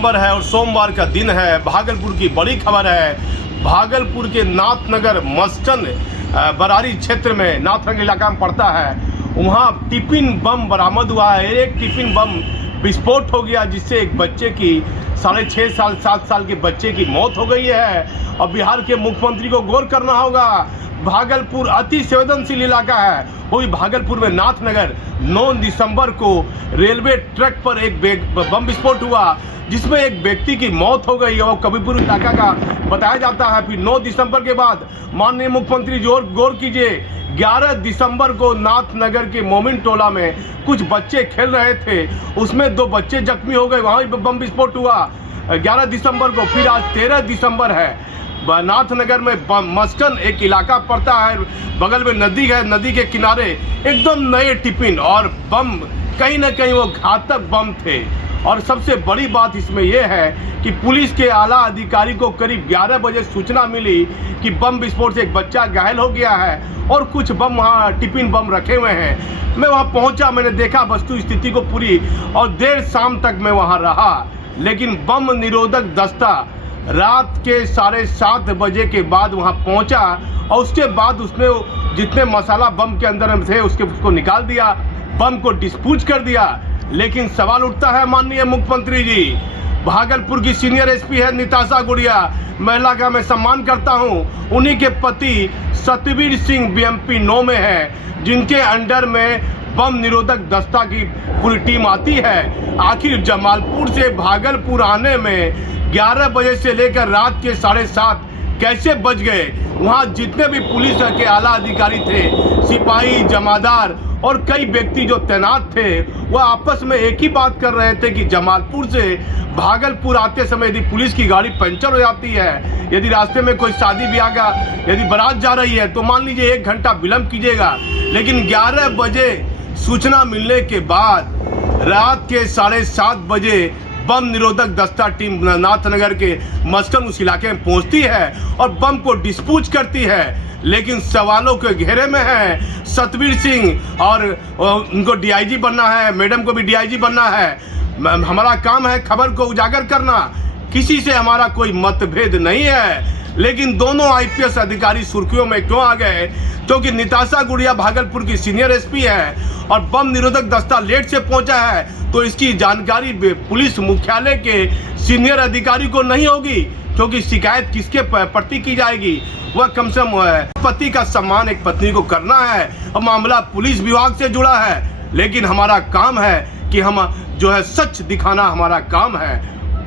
दिसंबर है और सोमवार का दिन है। भागलपुर की बड़ी खबर है। भागलपुर के नाथनगर मस्कन बरारी क्षेत्र में नाथनगर इलाका में पड़ता है, वहाँ टिफिन बम बरामद हुआ है। एक टिफिन बम विस्फोट हो गया जिससे एक बच्चे की 6.5 साल 7 साल के बच्चे की मौत हो गई है। और बिहार के मुख्यमंत्री को गौर करना होगा। भागलपुर अति संवेदनशील इलाका है, वो भी भागलपुर में नाथनगर 9 दिसंबर को रेलवे ट्रैक पर एक बम विस्फोट हुआ जिसमें एक व्यक्ति की मौत हो गई और कबीरपुर इलाका का बताया जाता है। फिर 9 दिसंबर के बाद माननीय मुख्यमंत्री गौर कीजिए, 11 दिसंबर को नाथनगर के मोमिन टोला में कुछ बच्चे खेल रहे थे, उसमें 2 बच्चे जख्मी हो गए, वहाँ भी बम विस्फोट हुआ 11 दिसंबर को। फिर आज 13 दिसंबर है, नाथनगर में मस्कन एक इलाका पड़ता है, बगल में नदी है, नदी के किनारे एकदम नए टिफिन और बम, कहीं ना कहीं वो घातक बम थे। और सबसे बड़ी बात इसमें यह है कि पुलिस के आला अधिकारी को करीब 11 बजे सूचना मिली कि बम विस्फोट से एक बच्चा घायल हो गया है और कुछ बम वहाँ टिफिन बम रखे हुए हैं। मैं वहाँ पहुँचा, मैंने देखा वस्तु स्थिति को पूरी, और देर शाम तक मैं वहाँ रहा। लेकिन बम निरोधक दस्ता रात के 7:30 बजे के बाद वहाँ पहुँचा और उसके बाद उसने जितने मसाला बम के अंदर में थे उसको निकाल दिया, बम को डिस्पोज कर दिया। लेकिन सवाल उठता है माननीय मुख्यमंत्री जी, भागलपुर की सीनियर एसपी है निताशा गुड़िया, महिला का मैं सम्मान करता हूँ, उन्हीं के पति सतवीर सिंह बीएमपी 9 में है, जिनके अंडर में बम निरोधक दस्ता की पूरी टीम आती है। आखिर जमालपुर से भागलपुर आने में 11 बजे से लेकर रात के 7:30 कैसे बच गए? वहाँ जितने भी पुलिस के आला अधिकारी थे, सिपाही, जमादार और कई व्यक्ति जो तैनात थे, वह आपस में एक ही बात कर रहे थे कि जमालपुर से भागलपुर आते समय यदि पुलिस की गाड़ी पंचर हो जाती है, यदि रास्ते में कोई शादी ब्याह का यदि बारात जा रही है तो मान लीजिए 1 घंटा विलम्ब कीजिएगा। लेकिन 11 बजे सूचना मिलने के बाद रात के 7:30 बजे बम निरोधक दस्ता टीम नाथनगर के मस्कन उस इलाके में पहुंचती है और बम को डिस्पोज करती है। लेकिन सवालों के घेरे में है सतवीर सिंह, और उनको डीआईजी बनना है, मैडम को भी डीआईजी बनना है। हमारा काम है खबर को उजागर करना, किसी से हमारा कोई मतभेद नहीं है। लेकिन दोनों आईपीएस अधिकारी सुर्खियों में क्यों आ गए? क्योंकि निताशा गुड़िया भागलपुर की सीनियर एसपी है और बम निरोधक दस्ता लेट से पहुंचा है, तो इसकी जानकारी पुलिस मुख्यालय के सीनियर अधिकारी को नहीं होगी। क्योंकि शिकायत किसके प्रति की जाएगी? वह कम से कम पति का सम्मान एक पत्नी को करना है, और मामला पुलिस विभाग से जुड़ा है। लेकिन हमारा काम है कि हम जो है सच दिखाना हमारा काम है।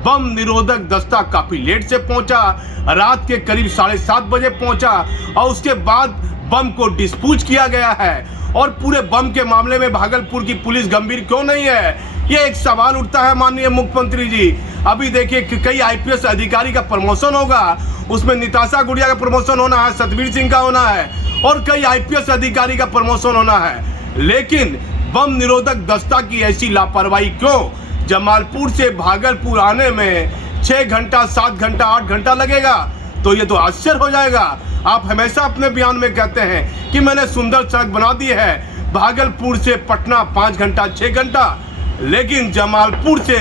बम निरोधक दस्ता काफी लेट से पहुंचा, रात के करीब 7:30 बजे पहुंचा और उसके बाद बम को डिस्पोज किया गया है। और पूरे बम के मामले में भागलपुर की पुलिस गंभीर क्यों नहीं है, ये एक सवाल उठता है माननीय मुख्यमंत्री जी। अभी देखिए कि कई आईपीएस अधिकारी का प्रमोशन होगा, उसमें निताशा गुड़िया का प्रमोशन होना है, सतवीर सिंह का होना है और कई आईपीएस अधिकारी का प्रमोशन होना है। लेकिन बम निरोधक दस्ता की ऐसी लापरवाही क्यों? जमालपुर से भागलपुर आने में 6 घंटा, 7 घंटा, 8 घंटा लगेगा, तो ये तो आश्चर्य हो जाएगा। आप हमेशा अपने बयान में कहते हैं कि मैंने सुंदर सड़क बना दी है, भागलपुर से पटना 5 घंटा, 6 घंटा। लेकिन जमालपुर से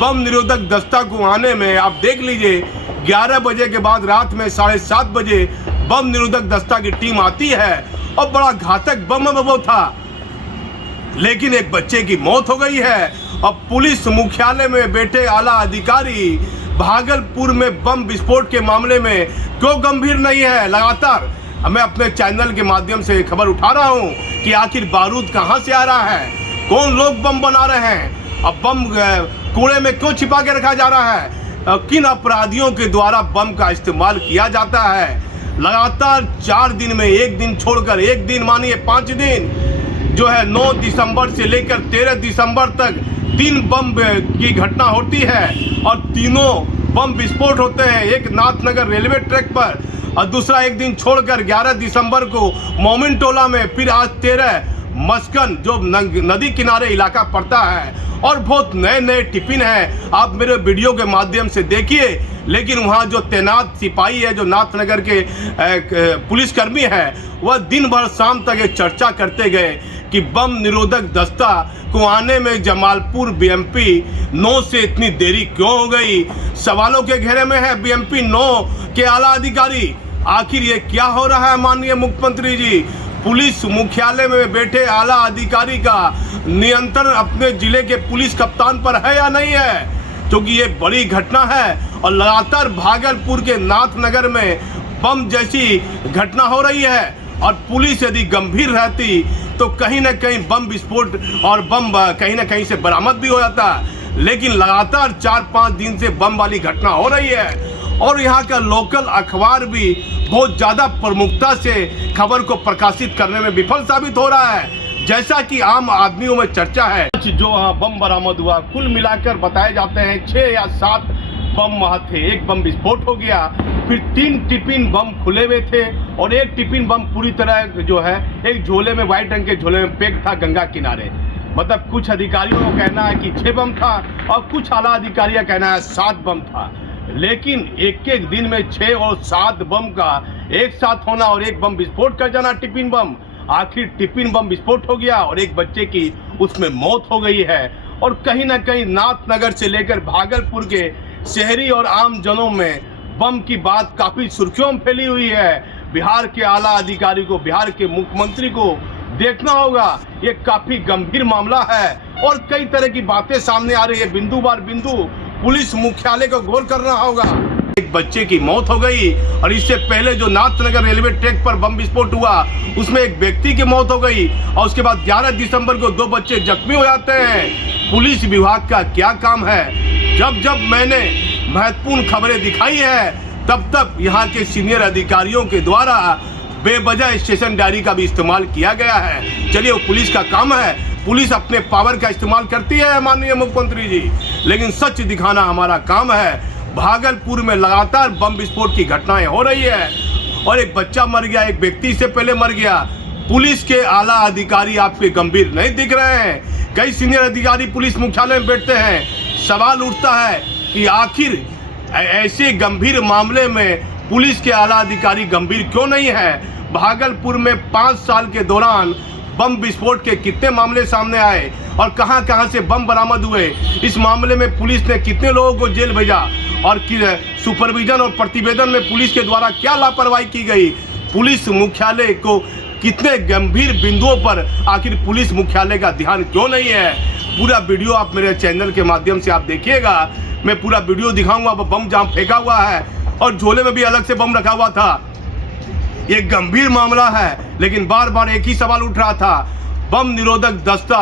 बम निरोधक दस्ता को आने में आप देख लीजिए 11 बजे के बाद रात में 7:30 बजे बम निरोधक दस्ता की टीम आती है और बड़ा घातक बम वो था। लेकिन एक बच्चे की मौत हो गई है। अब पुलिस मुख्यालय में बैठे आला अधिकारी भागलपुर में बम विस्फोट के मामले में क्यों गंभीर नहीं है? लगातार मैं अपने चैनल के माध्यम से खबर उठा रहा हूं कि आखिर बारूद कहां से आ रहा है, कौन लोग बम बना रहे हैं, अब बम कूड़े में क्यों छिपा के रखा जा रहा है, किन अपराधियों के द्वारा बम का इस्तेमाल किया जाता है। लगातार 4 दिन में एक दिन छोड़कर एक दिन, मानिए 5 दिन जो है 9 दिसंबर से लेकर 13 दिसंबर तक 3 बम की घटना होती है और तीनों बम विस्फोट होते हैं। एक नाथनगर रेलवे ट्रैक पर और दूसरा एक दिन छोड़कर 11 दिसंबर को मोमिन टोला में, फिर आज 13 मस्कन जो नदी किनारे इलाका पड़ता है। और बहुत नए नए टिफिन हैं, आप मेरे वीडियो के माध्यम से देखिए। लेकिन वहाँ जो तैनात सिपाही है, जो नाथनगर के पुलिसकर्मी है, वह दिन भर शाम तक ये चर्चा करते गए कि बम निरोधक दस्ता को आने में जमालपुर बीएमपी 9 से इतनी देरी क्यों हो गई। सवालों के घेरे में है बीएमपी 9 के आला अधिकारी। आखिर ये क्या हो रहा है माननीय मुख्यमंत्री जी। पुलिस मुख्यालय में बैठे आला अधिकारी का नियंत्रण अपने जिले के पुलिस कप्तान पर है या नहीं है, क्योंकि ये बड़ी घटना है और लगातार भागलपुर के नाथनगर में बम जैसी घटना हो रही है। और पुलिस यदि गंभीर रहती तो कहीं ना कहीं बम विस्फोट और बम कहीं ना कहीं से बरामद भी हो जाता, लेकिन लगातार 4-5 दिन से बम वाली घटना हो रही है। और यहाँ का लोकल अखबार भी बहुत ज़्यादा प्रमुखता से खबर को प्रकाशित करने में विफल साबित हो रहा है, जैसा कि आम आदमियों में चर्चा है। जो बम बरामद हुआ, कुल मिलाकर बताए जाते हैं 6 या 7 बम वहाँ थे। एक बम विस्फोट हो गया, फिर 3 टिफिन बम खुले हुए थे और एक टिफिन बम पूरी तरह जो है एक झोले में, व्हाइट रंग के झोले में पैक था गंगा किनारे। मतलब कुछ अधिकारियों का कहना है कि 6 बम था और कुछ आला अधिकारियों का कहना है 7 बम था। लेकिन एक दिन में 6 और 7 बम का एक साथ होना और एक बम विस्फोट कर जाना टिफिन बम, आखिर टिफिन बम विस्फोट हो गया और एक बच्चे की उसमें मौत हो गई है। और कहीं ना कहीं नाथनगर से लेकर भागलपुर के शहरी और आम जनों में बम की बात काफ़ी सुर्खियों में फैली हुई है। बिहार के आला अधिकारी को, बिहार के मुख्यमंत्री को देखना होगा, ये काफ़ी गंभीर मामला है और कई तरह की बातें सामने आ रही है। बिंदु बार बिंदु पुलिस मुख्यालय को गौर करना होगा। एक बच्चे की मौत हो गई और इससे पहले जो नाथनगर रेलवे ट्रैक पर बम विस्फोट हुआ उसमें एक व्यक्ति की मौत हो गई और उसके बाद 11 दिसंबर को 2 बच्चे जख्मी हो जाते हैं। पुलिस विभाग का क्या काम है। जब जब मैंने महत्वपूर्ण खबरें दिखाई है तब तब यहाँ के सीनियर अधिकारियों के द्वारा बेवजह स्टेशन डायरी का भी इस्तेमाल किया गया है। चलिए, वो पुलिस का काम है, पुलिस अपने पावर का इस्तेमाल करती है माननीय मुख्यमंत्री जी, लेकिन सच दिखाना हमारा काम है। भागलपुर में लगातार बम विस्फोट की घटनाएं हो रही है और एक बच्चा मर गया, एक व्यक्ति से पहले मर गया। पुलिस के आला अधिकारी आपके गंभीर नहीं दिख रहे हैं। कई सीनियर अधिकारी पुलिस मुख्यालय में बैठते हैं। सवाल उठता है कि आखिर ऐसे गंभीर मामले में पुलिस के आला अधिकारी गंभीर क्यों नहीं है। भागलपुर में 5 साल के दौरान बम विस्फोट के कितने मामले सामने आए और कहां से बम बरामद हुए। इस मामले में पुलिस ने कितने लोगों को जेल भेजा और सुपरविजन और प्रतिवेदन में पुलिस के द्वारा क्या लापरवाही की गई। पुलिस मुख्यालय को कितने गंभीर बिंदुओं पर आखिर पुलिस मुख्यालय का ध्यान क्यों नहीं है। पूरा वीडियो आप मेरे चैनल के माध्यम से आप देखिएगा। मैं पूरा वीडियो दिखाऊंगा। बम जहाँ फेंका हुआ है और झोले में भी अलग से बम रखा हुआ था। ये गंभीर मामला है, लेकिन बार बार एक ही सवाल उठ रहा था। बम निरोधक दस्ता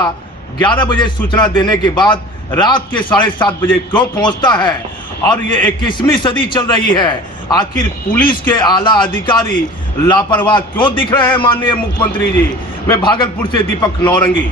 11 बजे सूचना देने के बाद रात के 7:30 बजे क्यों पहुंचता है और ये 21वीं सदी चल रही है। आखिर पुलिस के आला अधिकारी लापरवाह क्यों दिख रहे हैं माननीय मुख्यमंत्री जी। मैं भागलपुर से दीपक नौरंगी।